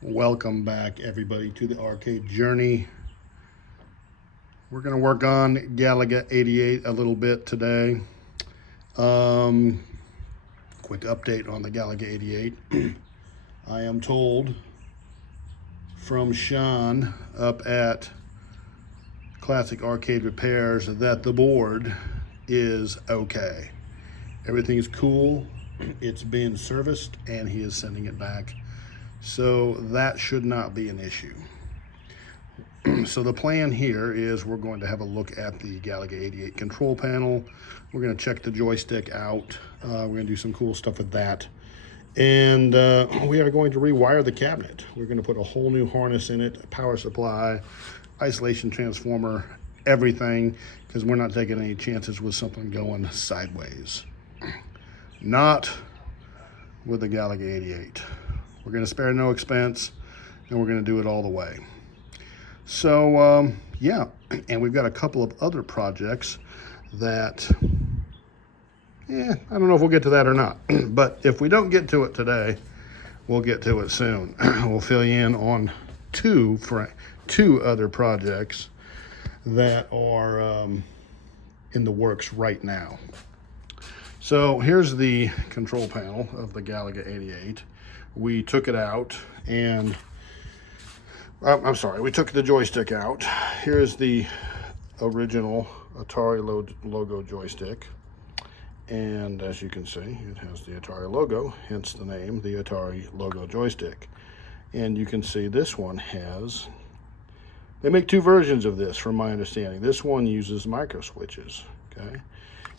Welcome back, everybody, to the arcade journey. We're going to work on Galaga 88 a little bit today. Um, Quick update on the Galaga 88. I am told from Sean up at Classic Arcade Repairs that the board is okay. Everything is cool. It's been serviced and he is sending it back. So that should not be an issue. So the plan here is we're going to have a look at the Galaga 88 control panel. We're going to check the joystick out. We're going to do some cool stuff with that. And we are going to rewire the cabinet. We're going to put a whole new harness in it, power supply, isolation transformer, everything, because we're not taking any chances with something going sideways. Not with the Galaga 88. We're going to spare no expense, and we're going to do it all the way. So, yeah, and we've got a couple of other projects that, I don't know if we'll get to that or not. But if we don't get to it today, we'll get to it soon. We'll fill you in on two other projects that are in the works right now. So here's the control panel of the Galaga 88. We took it out and we took the joystick out. Here's the original Atari logo joystick. And as you can see, it has the Atari logo, hence the name, the Atari logo joystick. And you can see this one they make two versions of this from my understanding. This one uses micro switches, okay?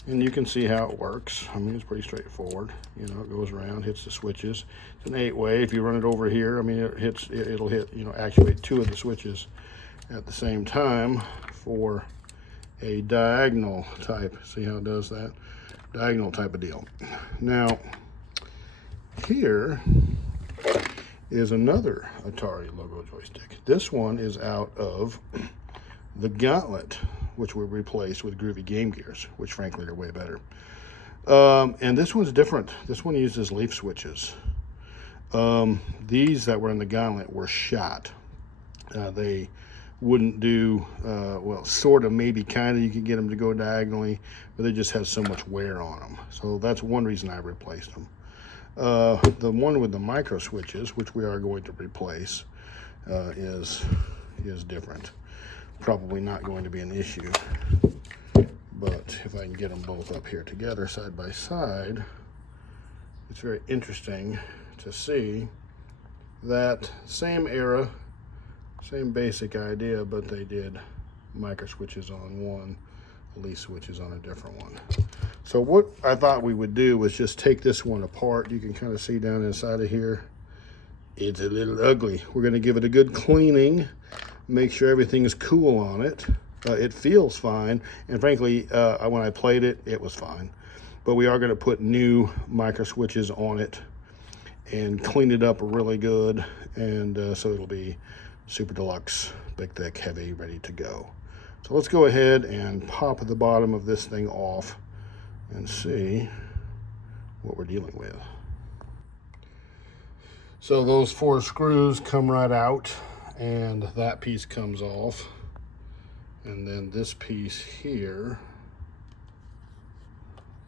And you can see how it works. I mean, it's pretty straightforward. You know, it goes around, hits the switches. It's an 8-way. If you run it over here, I mean, it'll hit, actuate two of the switches at the same time for a diagonal type. See how it does that? Diagonal type of deal. Now, here is another Atari logo joystick. This one is out of the Gauntlet, which we replaced with Groovy Game Gears, which frankly are way better. And this one's different. This one uses leaf switches. These that were in the Gauntlet were shot. They wouldn't do, well, sort of, maybe kind of, you could get them to go diagonally, but they just have so much wear on them. So that's one reason I replaced them. The one with the micro switches, which we are going to replace, is different. Probably not going to be an issue, but if I can get them both up here together side by side, it's very interesting to see that same era, same basic idea, but they did micro switches on one, leaf switches on a different one. So what I thought we would do was just take this one apart. You can kind of see down inside of here, it's a little ugly. We're going to give it a good cleaning, make sure everything is cool on it. It feels fine, and frankly, when I played it, it was fine. But we are going to put new micro switches on it and clean it up really good, and so it'll be super deluxe, big, thick, heavy, ready to go. So let's go ahead and pop the bottom of this thing off and see what we're dealing with. So those 4 screws come right out, and that piece comes off, and then this piece here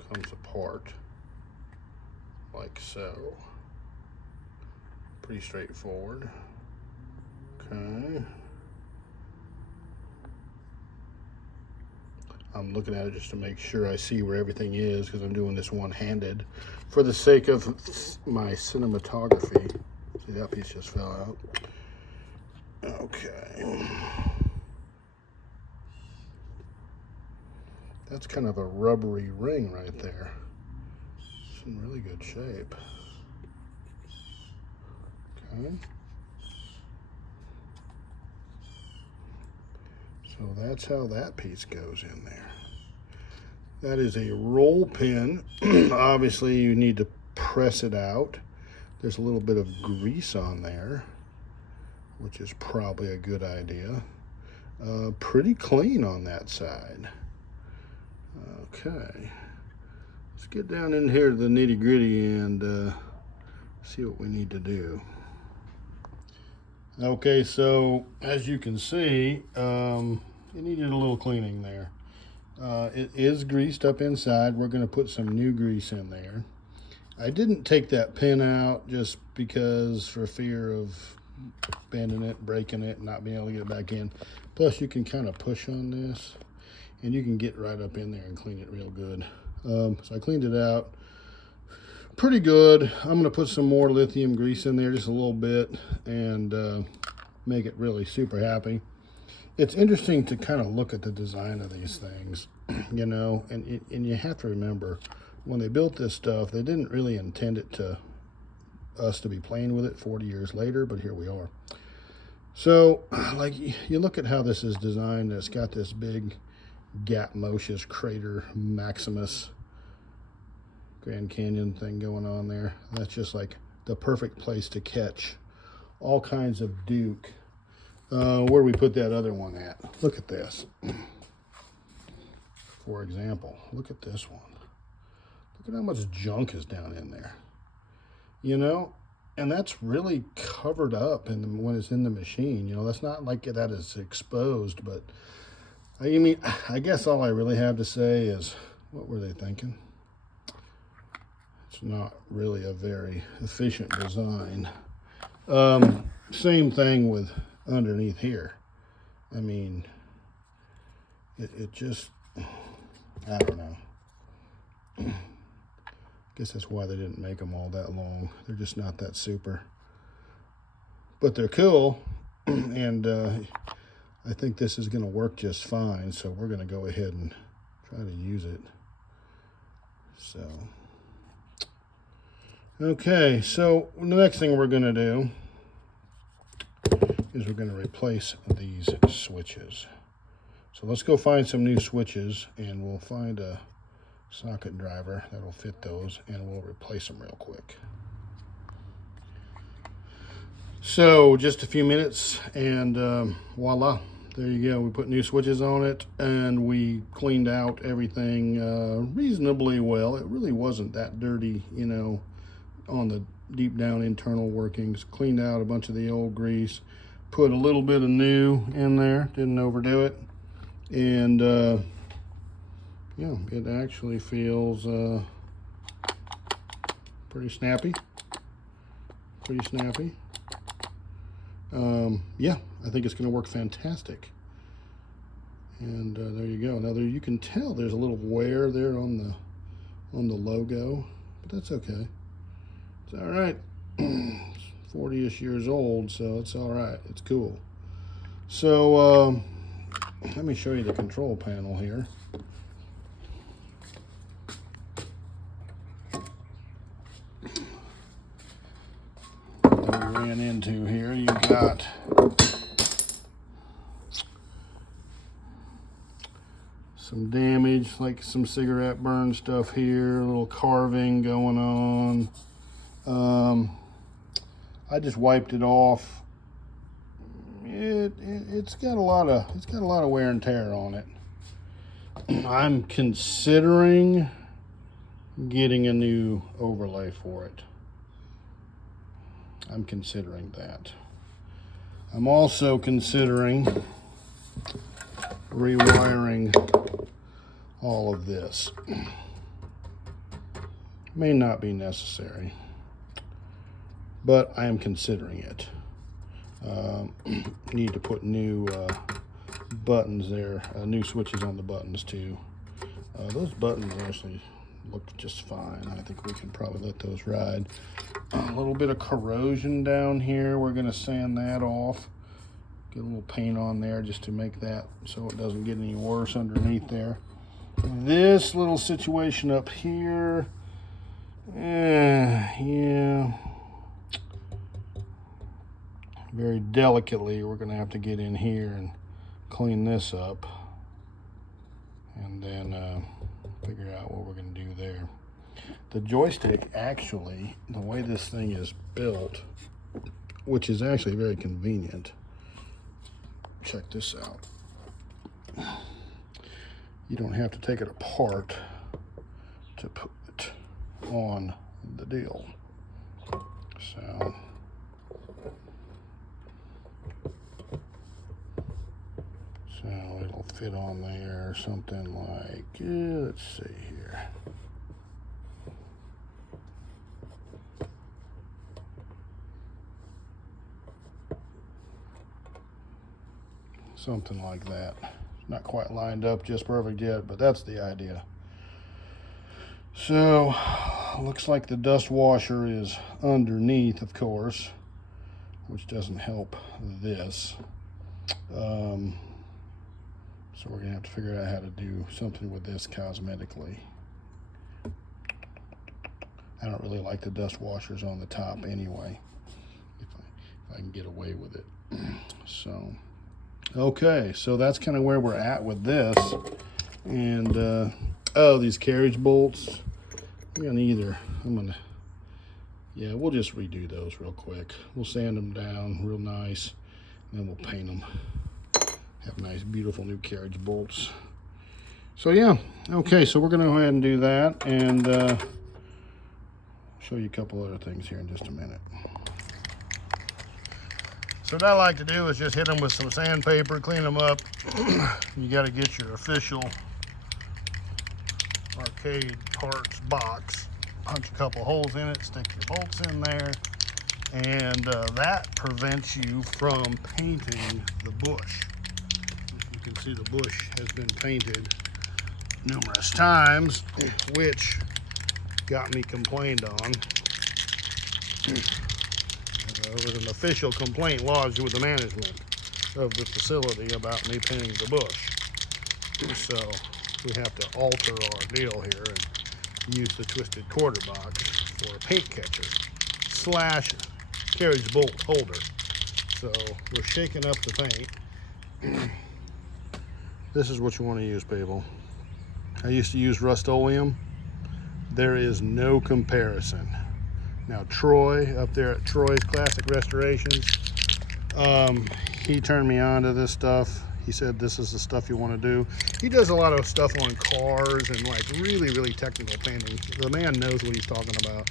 comes apart like so. Pretty straightforward. Okay. I'm looking at it just to make sure I see where everything is, because I'm doing this one-handed for the sake of my cinematography. See, that piece just fell out. Okay. That's kind of a rubbery ring right there. It's in really good shape. Okay. So that's how that piece goes in there. That is a roll pin. Obviously, you need to press it out. There's a little bit of grease on there, which is probably a good idea. Pretty clean on that side. Okay. Let's get down in here to the nitty-gritty and see what we need to do. Okay, so as you can see, it needed a little cleaning there. It is greased up inside. We're going to put some new grease in there. I didn't take that pin out just because for fear of bending it, breaking it, not being able to get it back in. Plus, you can kind of push on this, and you can get right up in there and clean it real good. So I cleaned it out pretty good. I'm going to put some more lithium grease in there, just a little bit, and make it really super happy. It's interesting to kind of look at the design of these things, you know, and you have to remember, when they built this stuff, they didn't really intend it to us to be playing with it 40 years later, but here we are. So, like, you look at how this is designed. It's got this big Gatmoshes Crater Maximus Grand Canyon thing going on there. That's just like the perfect place to catch all kinds of Duke. Where we put that other one at? Look at this. For example, look at this one. Look at how much junk is down in there. You know, and that's really covered up when it's in the machine. You know, that's not like that is exposed, but I mean, I guess all I really have to say is, what were they thinking? It's not really a very efficient design. Same thing with underneath here. I mean, it just, I don't know. I guess that's why they didn't make them all that long. They're just not that super. But they're cool, and I think this is going to work just fine, so we're going to go ahead and try to use it. So, okay, so the next thing we're going to do is we're going to replace these switches. So let's go find some new switches, and we'll find a socket driver that'll fit those, and we'll replace them real quick. So just a few minutes, and voila, there you go. We put new switches on it, and we cleaned out everything reasonably well. It really wasn't that dirty, you know, on the deep down internal workings. Cleaned out a bunch of the old grease, put a little bit of new in there, didn't overdo it, and yeah, it actually feels pretty snappy. Yeah, I think it's going to work fantastic. And there you go. Now you can tell there's a little wear there on the logo, but that's okay. It's all right. It's 40-ish years old, so it's all right. It's cool. So let me show you the control panel here. That we ran into here. You got some damage, like some cigarette burn stuff here, a little carving going on. I just wiped it off. It's got a lot of wear and tear on it. I'm considering getting a new overlay for it. I'm considering that. I'm also considering rewiring all of this. May not be necessary, but I am considering it. Need to put new buttons there, new switches on the buttons too. Those buttons actually look just fine. I think we can probably let those ride. A little bit of corrosion down here. We're going to sand that off. Get a little paint on there just to make that so it doesn't get any worse underneath there. This little situation up here, yeah, very delicately we're going to have to get in here and clean this up, and then figure out what we're going to do there. The joystick, actually, the way this thing is built, which is actually very convenient. Check this out. You don't have to take it apart to put it on the deal. So it'll fit on there, something like, let's see here. Something like that. Not quite lined up just perfect yet, but that's the idea. So, looks like the dust washer is underneath, of course, which doesn't help this. So we're gonna have to figure out how to do something with this cosmetically. I don't really like the dust washers on the top anyway, if I can get away with it. So, okay, so that's kind of where we're at with this. And oh, these carriage bolts, yeah, we'll just redo those real quick. We'll sand them down real nice, and then we'll paint them. Have nice, beautiful new carriage bolts. So yeah, okay, so we're gonna go ahead and do that, and show you a couple other things here in just a minute. So what I like to do is just hit them with some sandpaper, clean them up. You got to get your official arcade parts box, punch a couple holes in it, stick your bolts in there, and that prevents you from painting the bush. You can see the bush has been painted numerous times, which got me complained on. There was an official complaint lodged with the management of the facility about me painting the bush. So we have to alter our deal here and use the twisted quarter box for a paint catcher / carriage bolt holder. So we're shaking up the paint. This is what you want to use, people. I used to use Rust-Oleum. There is no comparison. Now Troy, up there at Troy's Classic Restorations, he turned me on to this stuff. He said this is the stuff you want to do. He does a lot of stuff on cars and like really, really technical painting. The man knows what he's talking about.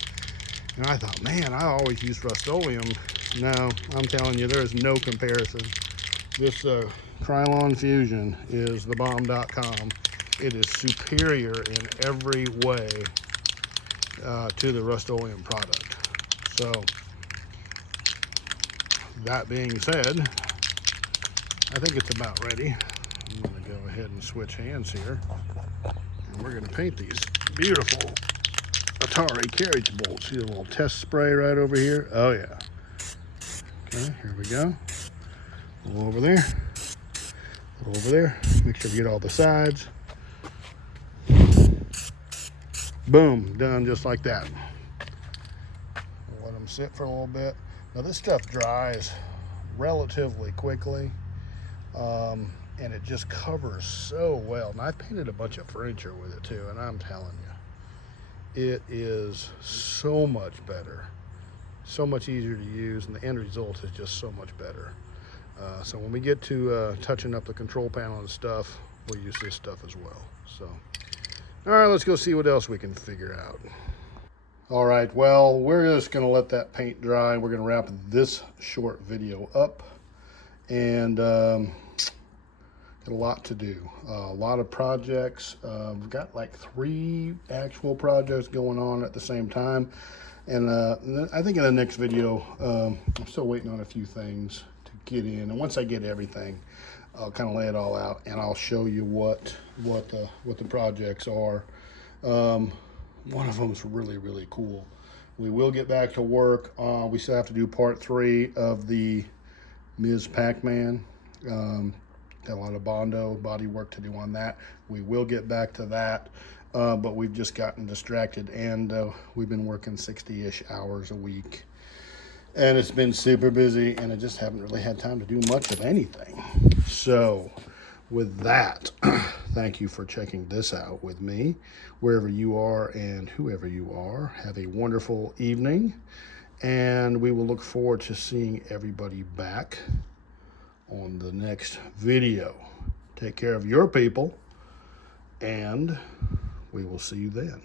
And I thought, man, I always use Rust-Oleum. No, I'm telling you, there is no comparison. This Krylon Fusion is thebomb.com. It is superior in every way to the Rust-Oleum product. So, that being said, I think it's about ready. I'm going to go ahead and switch hands here. And we're going to paint these beautiful Atari carriage bolts. See a little test spray right over here? Oh yeah. Okay, here we go. A little over there. A little over there. Make sure we get all the sides. Boom, done just like that. We'll let them sit for a little bit. Now this stuff dries relatively quickly, and it just covers so well. And I painted a bunch of furniture with it too, and I'm telling you, it is so much better, so much easier to use, and the end result is just so much better. So when we get to touching up the control panel and stuff, we'll use this stuff as well. So, all right, let's go see what else we can figure out. All right, well, we're just gonna let that paint dry. We're gonna wrap this short video up, and got a lot to do. A lot of projects. We've got like 3 actual projects going on at the same time. And I think in the next video, I'm still waiting on a few things to get in. And once I get everything, I'll kind of lay it all out, and I'll show you what the projects are. One of them is really, really cool. We will get back to work. We still have to do part 3 of the Ms. Pac-Man. Got a lot of Bondo body work to do on that. We will get back to that, but we've just gotten distracted, and we've been working 60-ish hours a week. And it's been super busy, and I just haven't really had time to do much of anything. So with that, thank you for checking this out with me. Wherever you are and whoever you are, have a wonderful evening, and we will look forward to seeing everybody back on the next video. Take care of your people, and we will see you then.